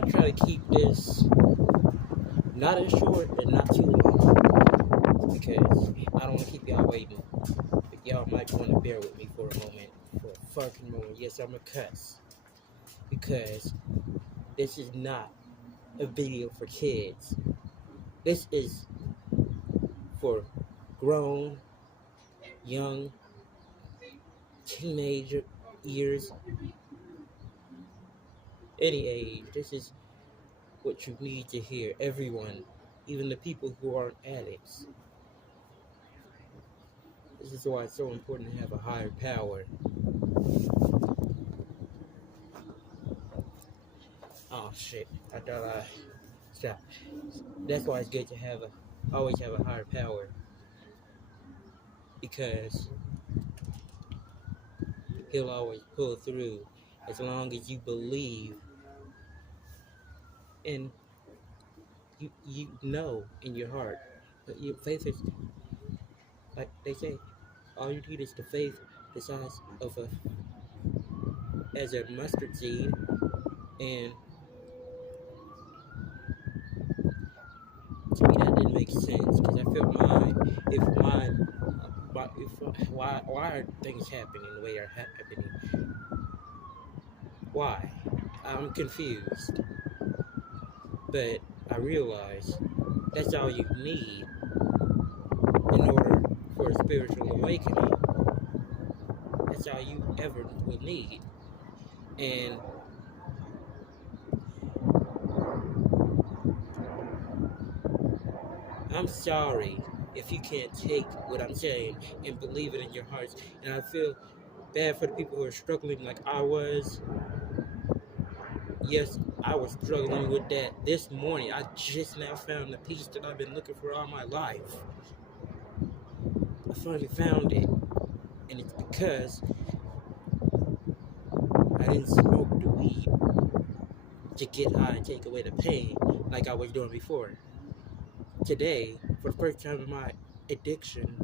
gonna try to keep this not as short and not too long because I don't want to keep y'all waiting. But y'all might want to bear with me for a moment, for a fucking moment. Yes, I'm a cuss because this is not a video for kids. This is for grown, young, teenager years, any age. This is what you need to hear. Everyone, even the people who aren't addicts. This is why it's so important to have a higher power. Oh shit! I thought I stopped. That's why it's good to always have a higher power, because he'll always pull through as long as you believe and you know in your heart. But your faith is, like they say, all you need is the faith the size of a mustard seed. And to me that didn't make sense, because I felt why are things happening the way they're happening? Why? I'm confused. But I realize that's all you need in order for a spiritual awakening. That's all you ever will need. And I'm sorry if you can't take what I'm saying and believe it in your hearts. And I feel bad for the people who are struggling like I was. Yes, I was struggling with that this morning. I just now found the peace that I've been looking for all my life. I finally found it. And it's because I didn't smoke the weed to get high and take away the pain like I was doing before. Today, for the first time in my addiction,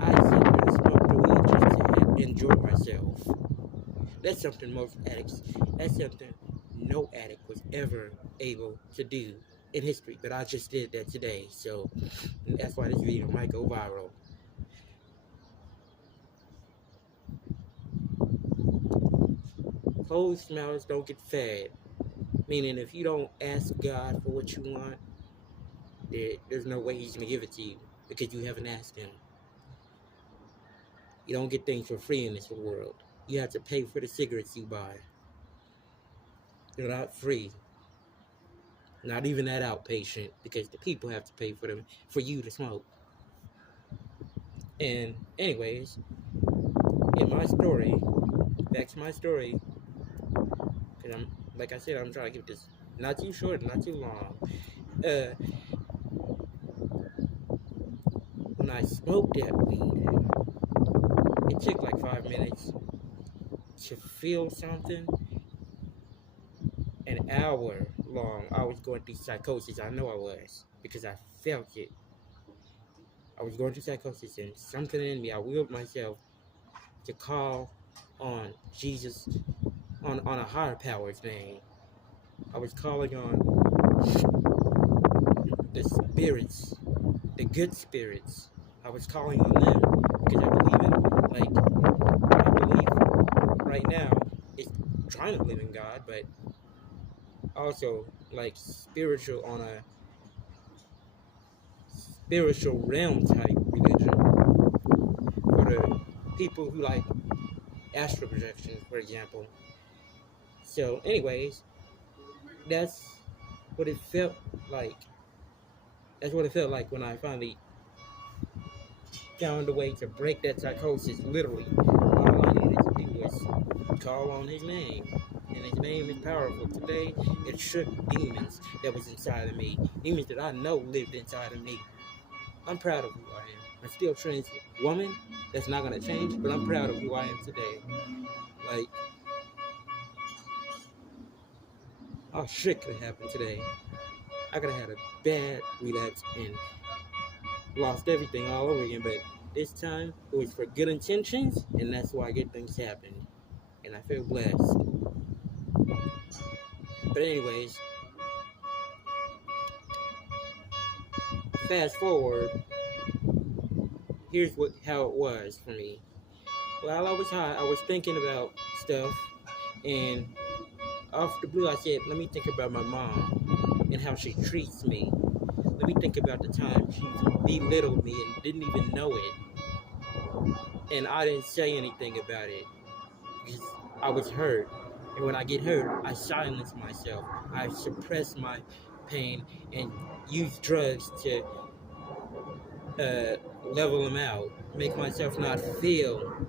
I said I'm gonna smoke the weed just to enjoy myself. That's something that's something no addict was ever able to do in history, but I just did that today, so that's why this video might go viral. Closed mouths don't get fed, meaning if you don't ask God for what you want, there's no way he's gonna give it to you because you haven't asked him. You don't get things for free in this world. You have to pay for the cigarettes you buy. They're not free. Not even that outpatient, because the people have to pay for them for you to smoke. And anyways, in my story, back to my story, because like I said, I'm trying to keep this not too short, not too long. When I smoked that weed, it took like 5 minutes to feel something. An hour long, I was going through psychosis. I know I was, because I felt it. I was going through psychosis, and something in me, I willed myself to call on Jesus, on a higher power's name. I was calling on the spirits, the good spirits. I was calling on them because I believe right now it's trying to believe in God, but also like spiritual, on a spiritual realm type religion for the people who like astral projections, for example. So anyways, that's what it felt like. That's what it felt like when I finally found a way to break that psychosis, literally. All I needed to do was call on his name. And his name is powerful. Today, it shook demons that was inside of me. Demons that I know lived inside of me. I'm proud of who I am. I'm still a trans woman. That's not going to change, but I'm proud of who I am today. Like, oh shit could have happened today. I could have had a bad relapse and lost everything all over again, but this time it was for good intentions, and that's why good things happen. And I feel blessed. But anyways, fast forward, here's how it was for me. While I was high, I was thinking about stuff, and off the blue, I said, let me think about my mom and how she treats me. Let me think about the time she belittled me and didn't even know it. And I didn't say anything about it because I was hurt. And when I get hurt, I silence myself. I suppress my pain and use drugs to level them out, make myself not feel,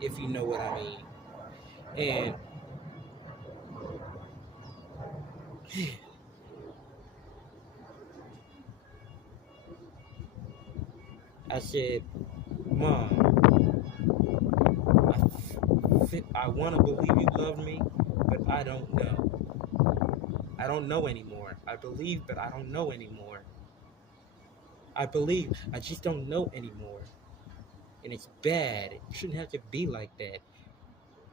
if you know what I mean. And I said, Mom, I want to believe you love me, but I don't know. I don't know anymore. I believe, but I don't know anymore. I believe, I just don't know anymore. And it's bad. It shouldn't have to be like that.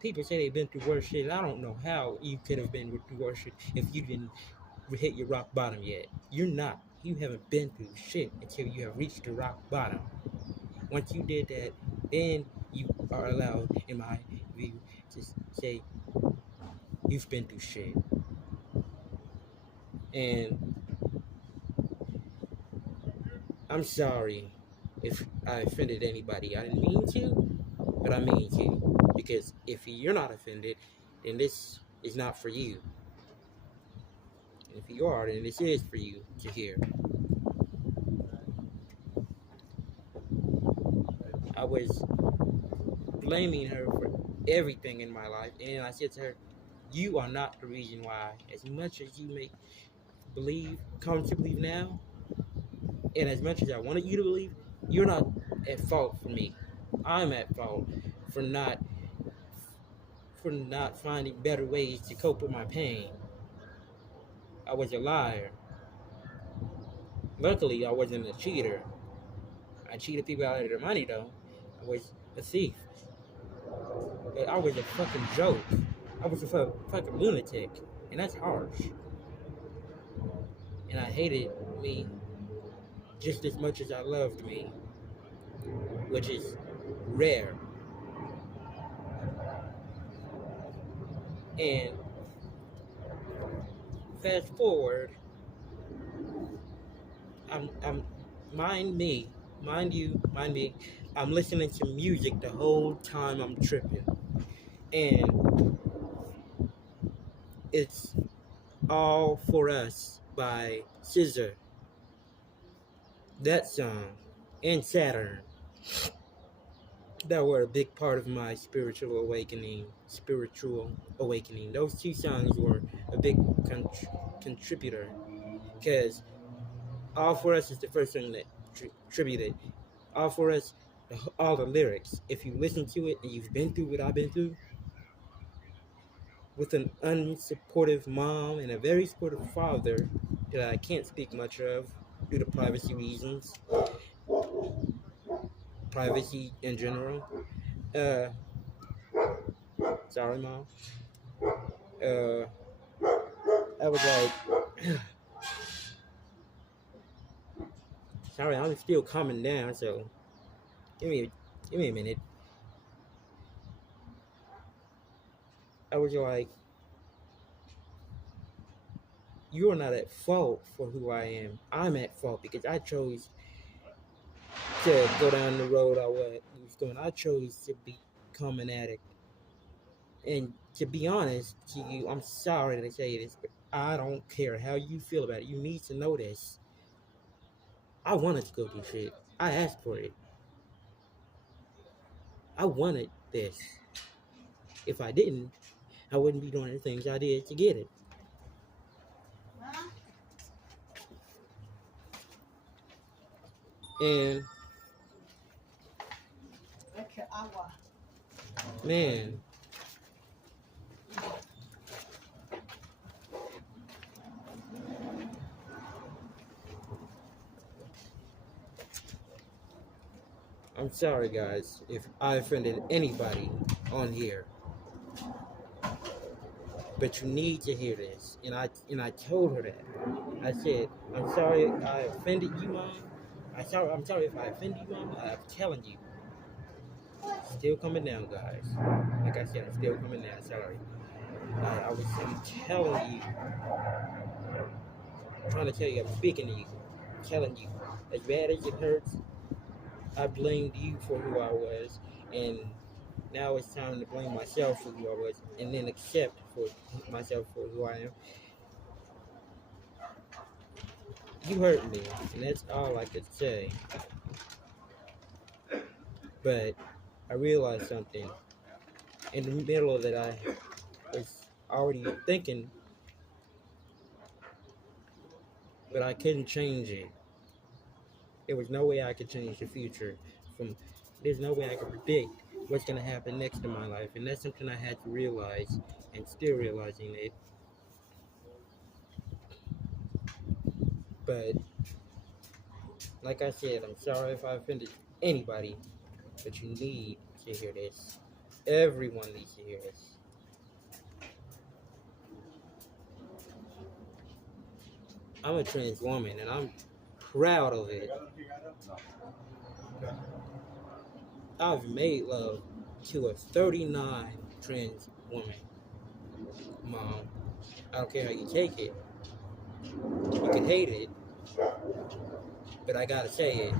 People say they've been through worse shit. I don't know how you could have been through worse shit if you didn't hit your rock bottom yet. You're not. You haven't been through shit until you have reached the rock bottom. Once you did that, then you are allowed, in my view, to say you've been through shit. And I'm sorry if I offended anybody. I didn't mean to, but I mean to. Because if you're not offended, then this is not for you. And if you are, then this is for you to hear. I was blaming her for everything in my life, and I said to her, you are not the reason why. As much as you may come to believe now, and as much as I wanted you to believe, you're not at fault for me. I'm at fault for not finding better ways to cope with my pain. I was a liar. Luckily, I wasn't a cheater. I cheated people out of their money, though. I was a thief. But I was a fucking joke. I was a fucking lunatic. And that's harsh. And I hated me just as much as I loved me, which is rare. And fast forward, mind me, I'm listening to music the whole time I'm tripping. And it's All For Us by SZA. That song and Saturn, that were a big part of my spiritual awakening. Those two songs were a big contributor, because All For Us is the first thing that contributed. All For Us, all the lyrics, if you listen to it and you've been through what I've been through, with an unsupportive mom and a very supportive father that I can't speak much of due to privacy reasons, privacy in general. Sorry, Mom. I was like, sorry, I'm still calming down, so give me a minute. I was like, you are not at fault for who I am. I'm at fault because I chose to go down the road I was going. I chose to become an addict. And to be honest to you, I'm sorry to say this, but I don't care how you feel about it. You need to know this. I wanted to go do shit. I asked for it. I wanted this. If I didn't, I wouldn't be doing the things I did to get it. And man, I'm sorry guys if I offended anybody on here. but you need to hear this. And I told her that. I said, I'm sorry I offended you, Mom. I'm sorry if I offended you, Mom. I'm telling you. Still coming down, guys. Like I said, I'm still coming down. Sorry. I'm telling you. I'm trying to tell you, I'm speaking to you. I'm telling you. As bad as it hurts, I blamed you for who I was. And now it's time to blame myself for who I was. And then accept for myself for who I am. You hurt me. And that's all I could say. But I realized something. In the middle of it, I was already thinking, but I couldn't change it. There was no way I could change the future. There's no way I could predict what's going to happen next in my life. And that's something I had to realize, and still realizing it. But, like I said, I'm sorry if I offended anybody, but you need to hear this. Everyone needs to hear this. I'm a trans woman, and I'm proud of it. I've made love to a 39 trans woman. Mom, I don't care how you take it. You can hate it, but I gotta say it.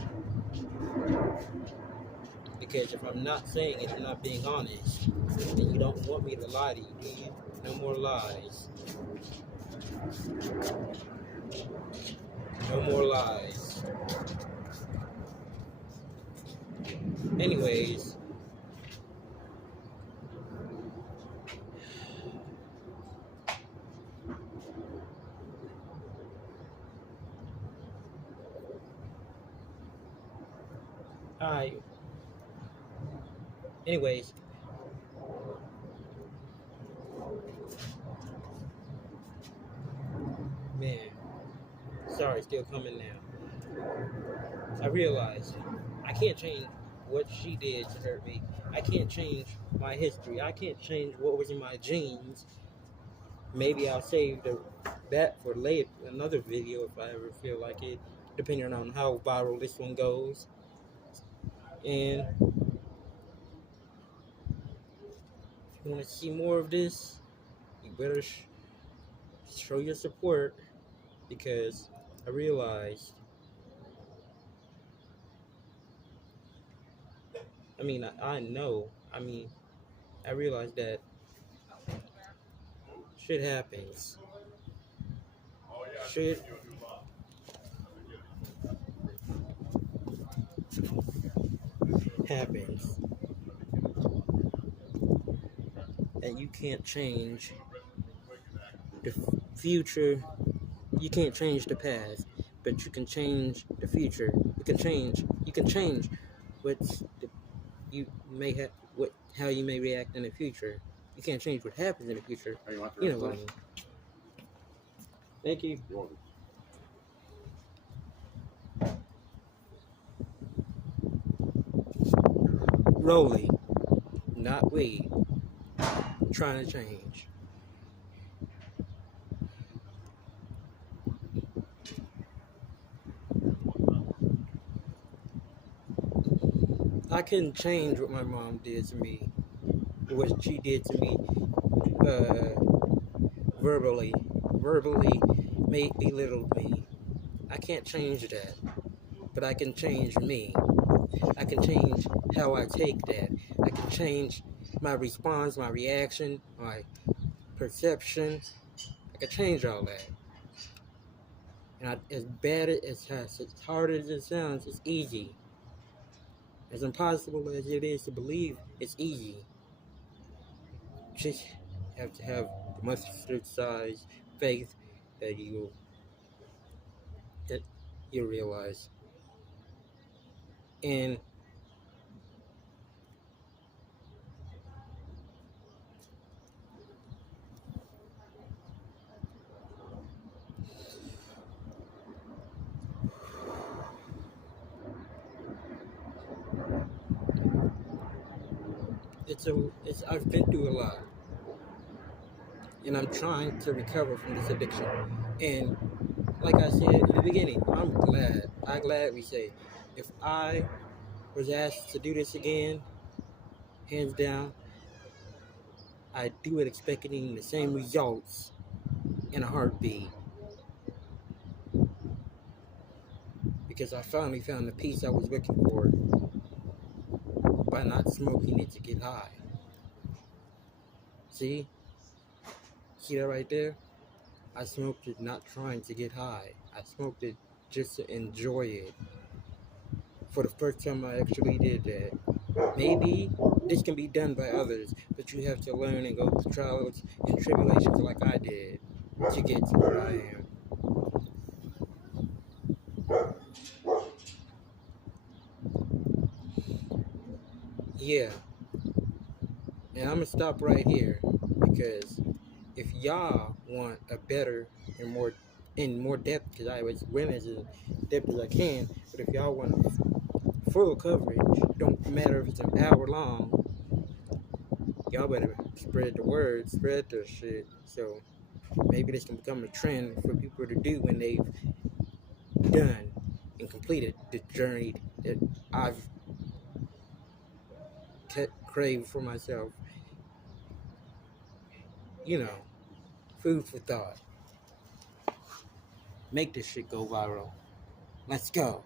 Because if I'm not saying it, I'm not being honest. And you don't want me to lie to you, do you? No more lies. No more lies. Anyways, anyways, man, sorry, still coming now. I realized I can't change what she did to hurt me. I can't change my history. I can't change what was in my genes. Maybe I'll save that for later, another video if I ever feel like it, depending on how viral this one goes. And if you want to see more of this, you better show your support, because I realized, I realized that shit happens. Shit happens. And you can't change the future. You can't change the past, but you can change the future. You can change how you may react in the future. You can't change what happens in the future. You know what I mean. Thank you. Rolling, not weed. Trying to change. I couldn't change what my mom did to me, what she did to me, verbally belittled me. I can't change that, but I can change me. I can change how I take that. I can change my response, my reaction, my perception. I can change all that. And as hard as it sounds, it's easy. As impossible as it is to believe, it's easy. You just have to have mustard size faith that you'll realize. And I've been through a lot. and I'm trying to recover from this addiction. And like I said in the beginning, I'm glad we say, if I was asked to do this again, hands down, I do it expecting the same results in a heartbeat. Because I finally found the peace I was looking for by not smoking it to get high. See? See that right there? I smoked it not trying to get high. I smoked it just to enjoy it. For the first time I actually did that. Maybe this can be done by others, but you have to learn and go through trials and tribulations like I did to get to where I am. Yeah. And I'm gonna stop right here, because if y'all want a better and more depth, because I was went as in depth as I can, but if y'all want a full coverage, don't matter if it's an hour long, y'all better spread the word, spread the shit. So maybe this can become a trend for people to do when they've done and completed the journey that I've craved for myself. You know, food for thought. Make this shit go viral. Let's go.